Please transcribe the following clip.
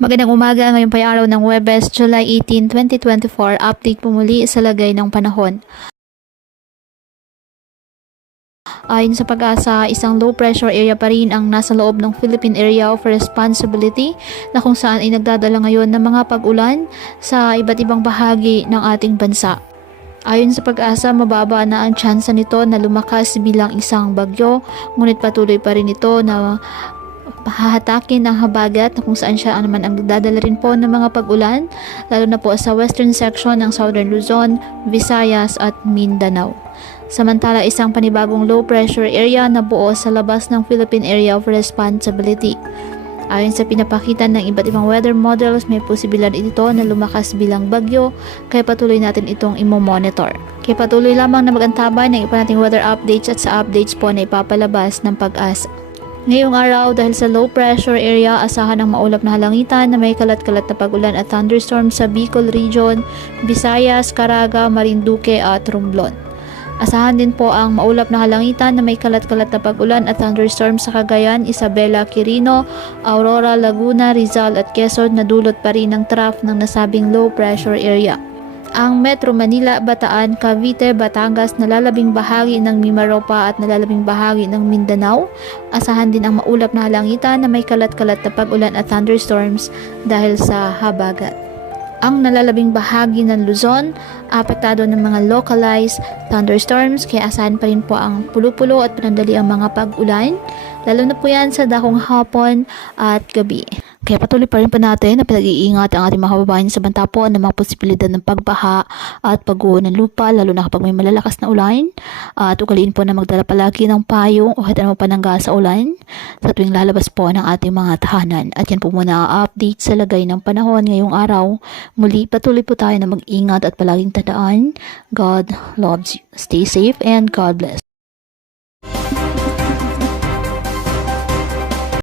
Magandang umaga, ngayon pa araw ng Huwebes, July 18, 2024. Update po muli sa lagay ng panahon. Ayon sa Pag-asa, isang low pressure area pa rin ang nasa loob ng Philippine Area of Responsibility na kung saan ay nagdadala ngayon ng mga pag-ulan sa iba't ibang bahagi ng ating bansa. Ayon sa Pag-asa, mababa na ang tsansa nito na lumakas bilang isang bagyo, ngunit patuloy pa rin ito na hahatakin ng habagat na kung saan siya naman ang nagdadala rin po ng mga pag-ulan, lalo na po sa western section ng Southern Luzon, Visayas at Mindanao. Samantala, isang panibagong low pressure area na buo sa labas ng Philippine Area of Responsibility. Ayon sa pinapakita ng iba't ibang weather models, may posibilidad ito na lumakas bilang bagyo, kaya patuloy natin itong imo-monitor. Kaya patuloy lamang na mag-antabay ng iba nating weather updates at sa updates po na ipapalabas ng Pag-asa. Ngayong araw, dahil sa low pressure area, asahan ang maulap na halangitan na may kalat-kalat na pag-ulan at thunderstorms sa Bicol Region, Visayas, Caraga, Marinduque at Romblon. Asahan din po ang maulap na halangitan na may kalat-kalat na pag-ulan at thunderstorms sa Cagayan, Isabela, Quirino, Aurora, Laguna, Rizal at Quezon na dulot pa rin ng trough ng nasabing low pressure area. Ang Metro Manila, Bataan, Cavite, Batangas, nalalabing bahagi ng Mimaropa at nalalabing bahagi ng Mindanao. Asahan din ang maulap na halangitan na may kalat-kalat na pag-ulan at thunderstorms dahil sa habagat. Ang nalalabing bahagi ng Luzon, apektado ng mga localized thunderstorms, kaya asahan pa rin po ang pulo-pulo at panandali ang mga pag-ulan, lalo na po yan sa dakong hapon at gabi. Kaya patuloy pa rin po natin na pinag-iingat ang ating mga kababayan sa banta po ng mga posibilidad ng pagbaha at pagguho ng lupa, lalo na kapag may malalakas na ulan. At ugaliin po na magdala palagi ng payong o kahit anong panangga sa ulan sa tuwing lalabas po ng ating mga tahanan. At yan po muna ang update sa lagay ng panahon ngayong araw. Muli patuloy po tayo na mag-ingat at palaging tandaan, God loves you. Stay safe and God bless.